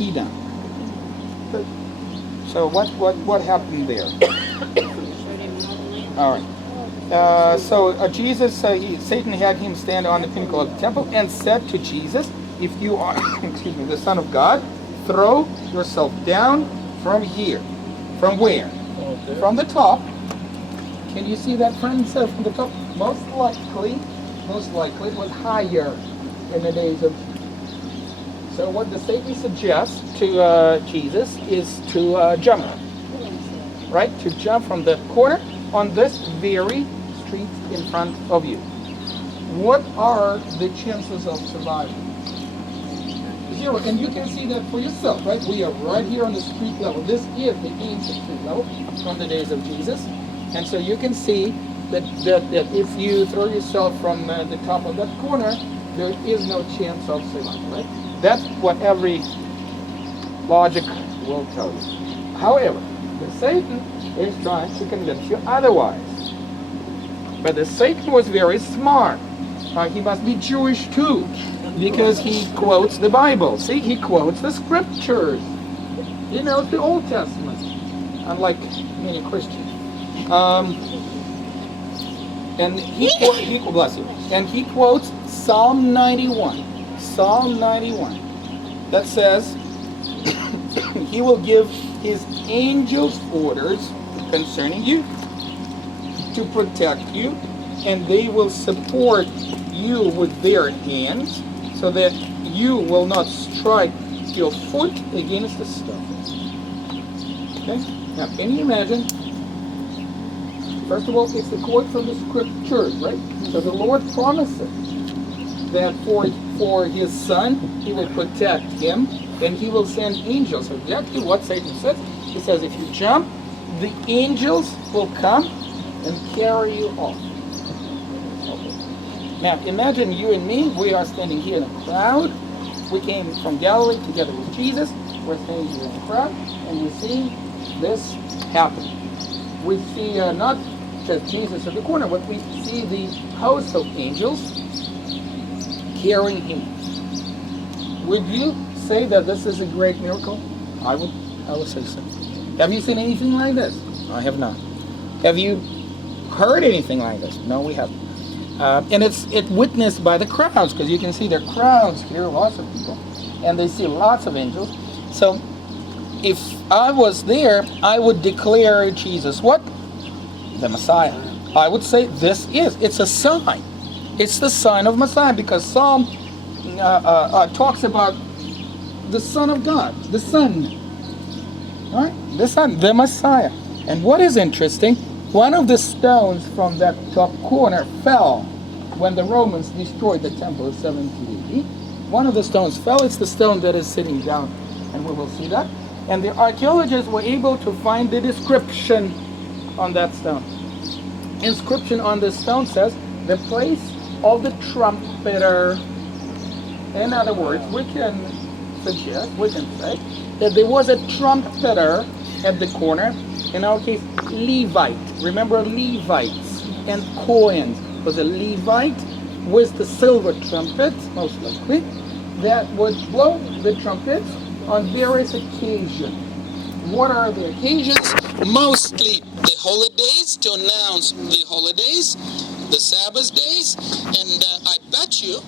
he done? So what happened there? All right. Jesus, Satan had him stand on the pinnacle of the temple and said to Jesus, "If you are, excuse me, the Son of God, throw yourself down from here." From where? Okay. From the top. Can you see that, friends? From the top. Most likely, it was higher in the days of. So what the Satan suggests to Jesus is to jump, right? To jump from the corner on this very street in front of you. What are the chances of survival? 0. And you can see that for yourself, right? We are right here on the street level. This is the ancient street level from the days of Jesus. And so you can see that if you throw yourself from the top of that corner, there is no chance of survival, right? That's what every logic will tell you. However, the Satan is trying to convince you otherwise. But the Satan was very smart. He must be Jewish too, because he quotes the Bible. See, he quotes the scriptures. He knows the Old Testament, unlike many Christians. And he bless you. And he quotes Psalm 91. Psalm 91. That says, he will give his angels orders concerning you to protect you, and they will support you with their hands so that you will not strike your foot against the stone. Okay? Now, can you imagine? First of all, it's a quote from the scriptures, right? So the Lord promises that for his son, he will protect him, and he will send angels. So exactly what Satan says. He says, if you jump, the angels will come and carry you off. Okay. Now, imagine you and me. We are standing here in a crowd. We came from Galilee together with Jesus. We're standing here in a crowd, and we see this happen. We see not just Jesus at the corner, but we see the host of angels carrying him. Would you say that this is a great miracle? I would say so. Have you seen anything like this? I have not. Have you heard anything like this? No, we haven't. And it's witnessed by the crowds, because you can see there are crowds here, lots of people, and they see lots of angels. So if I was there, I would declare Jesus what? The Messiah. I would say it's a sign. It's the sign of Messiah, because Psalm talks about the Son of God, the Son. All right? The Son, the Messiah. And what is interesting, one of the stones from that top corner fell when the Romans destroyed the temple in 70 AD. One of the stones fell. It's the stone that is sitting down, and we will see that. And the archaeologists were able to find the description on that stone. Inscription on the stone says, the place of the trumpeter. In other words, we can say that there was a trumpeter at the corner. In our case, Levite. Remember Levites and Cohens. Was a Levite with the silver trumpet, most likely, that would blow the trumpets on various occasions. What are the occasions? Mostly the holidays, to announce the holidays, the Sabbath days, and I bet you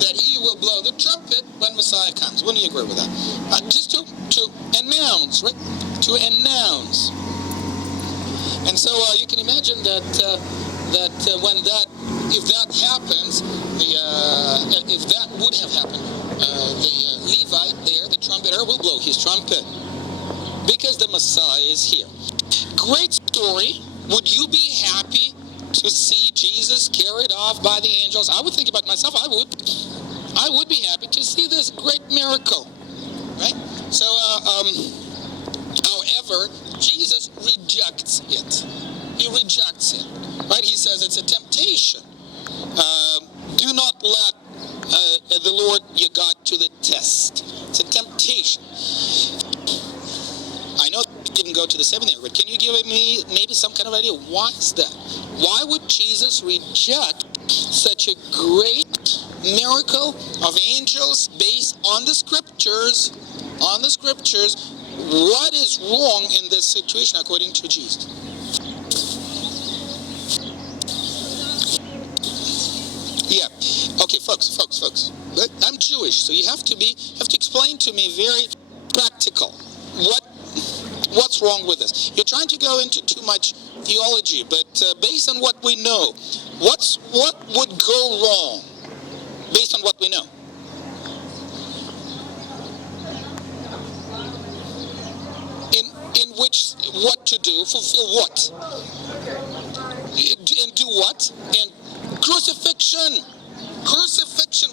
that he will blow the trumpet when Messiah comes. Wouldn't you agree with that? Just to announce, right? To announce. And so you can imagine that if that happens, if that would have happened, the Levite there, the trumpeter, will blow his trumpet because the Messiah is here. Great story. Would you be happy to see Jesus carried off by the angels? I would think about myself. I would be happy to see this great miracle, right? So, however, Jesus rejects it. He rejects it, right? He says it's a temptation. Do not let the Lord your God to the test. It's a temptation. I know you didn't go to the seminary, but can you give me maybe some kind of idea? Why is that? Why would Jesus reject such a great miracle of angels based on the scriptures on the scriptures what is wrong in this situation according to Jesus. Yeah. Okay, folks. I'm Jewish, so you have to explain to me very practical what's wrong with this. You're trying to go into too much theology, but based on what we know, what would go wrong based on what we know? In which, what to do, fulfill what? And do what? And crucifixion.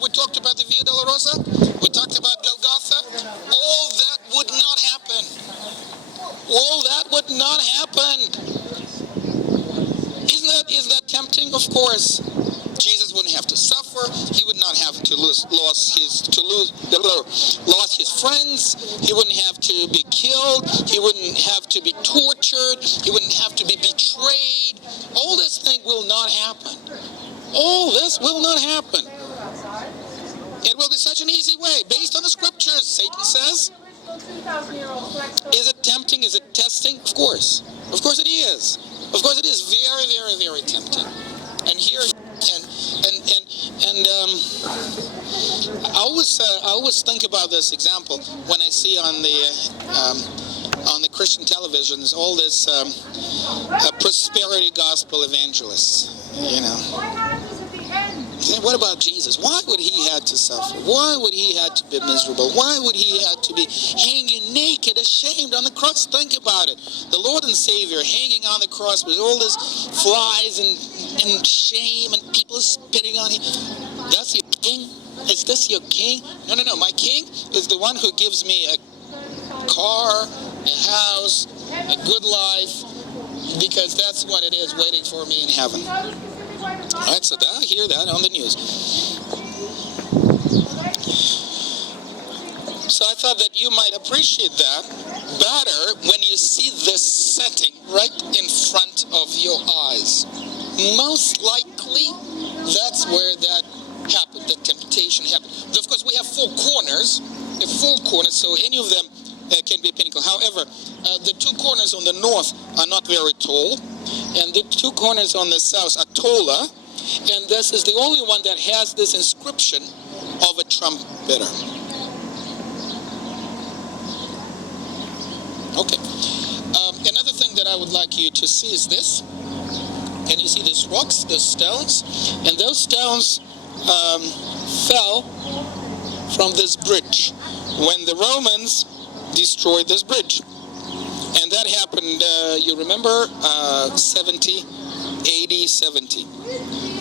We talked about the Via Dolorosa. We talked about Golgotha. All that would not happen. All that would not happen. Is that tempting? Of course. Jesus wouldn't have to suffer. He would not have to lose his friends. He wouldn't have to be killed. He wouldn't have to be tortured. He wouldn't have to be betrayed. All this thing will not happen. All this will not happen. It will be such an easy way. Based on the scriptures, Satan says. Is it tempting? Is it testing? Of course. Of course it is. Of course it is very, very, very tempting. And here, I always think about this example when I see on the Christian televisions all this prosperity gospel evangelists, you know. What about Jesus? Why would he have to suffer? Why would he have to be miserable? Why would he have to be hanging naked, ashamed on the cross? Think about it. The Lord and Savior hanging on the cross with all this flies and shame and people spitting on him. That's your king? Is this your king? No. My king is the one who gives me a car, a house, a good life, because that's what it is waiting for me in heaven. All right, so I hear that on the news. So I thought that you might appreciate that better when you see this setting right in front of your eyes. Most likely, that's where that happened, the temptation happened. But of course, we have four corners, so any of them can be pinnacle. However, the two corners on the north are not very tall, and the two corners on the south are taller, and this is the only one that has this inscription of a trumpeter. Okay. Another thing that I would like you to see is this. Can you see these rocks, those stones? And those stones fell from this bridge when the Romans destroyed this bridge. And that happened, you remember, 70 AD 70.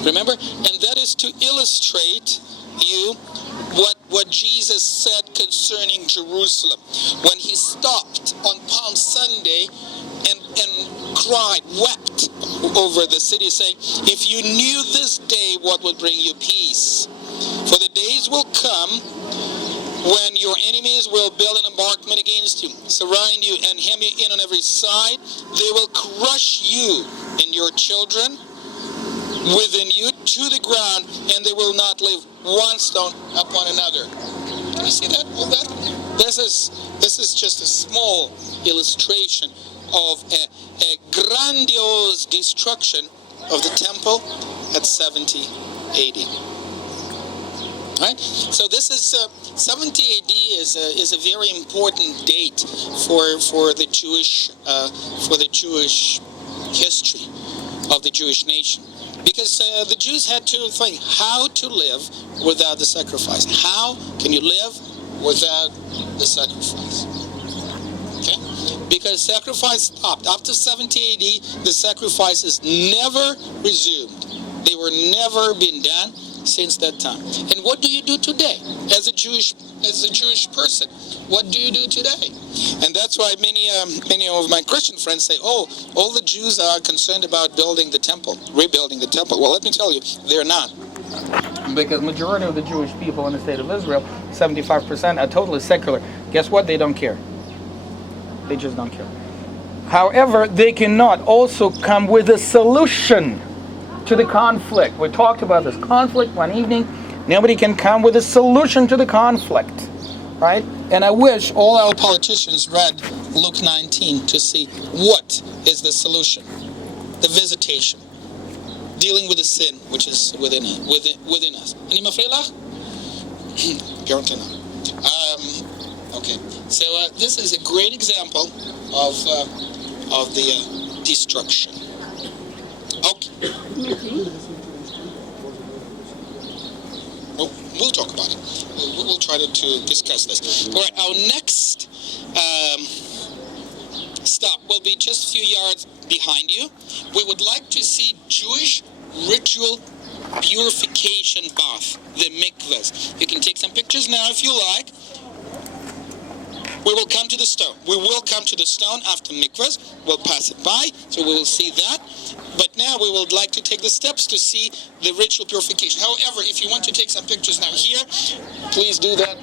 Remember? And that is to illustrate you what Jesus said concerning Jerusalem when he stopped on Palm Sunday and cried, wept over the city, saying, if you knew this day what would bring you peace. For the days will come when your enemies will build an embankment against you, surround you, and hem you in on every side. They will crush you and your children within you to the ground, and they will not leave one stone upon another. Can you see that? All that? This is just a small illustration of a grandiose destruction of the temple at 70 AD. Right? So this is 70 AD is a very important date for the Jewish history of the Jewish nation, because the Jews had to think how to live without the sacrifice. How can you live without the sacrifice? Okay, because sacrifice stopped after 70 AD. The sacrifices never resumed. They were never been done since that time. And what do you do today as a Jewish person? What do you do today? And that's why many of my Christian friends say, oh, all the Jews are concerned about building the temple, rebuilding the temple. Well, let me tell you, they're not. Because majority of the Jewish people in the state of Israel, 75%, are totally secular. Guess what? They don't care. They just don't care. However, they cannot also come with a solution to the conflict. We talked about this conflict one evening. Nobody can come with a solution to the conflict. right? And I wish all our politicians read Luke 19 to see what is the solution. The visitation. Dealing with the sin which is within us. Any mafrela? Apparently not. Okay. So this is a great example of the destruction. Okay. We'll talk about it. We'll try to discuss this. All right. Our next stop will be just a few yards behind you. We would like to see Jewish ritual purification bath, the mikvahs. You can take some pictures now if you like. We will come to the stone. We will come to the stone after mikvahs. We'll pass it by, so we will see that. But now we would like to take the steps to see the ritual purification. However, if you want to take some pictures now here, please do that.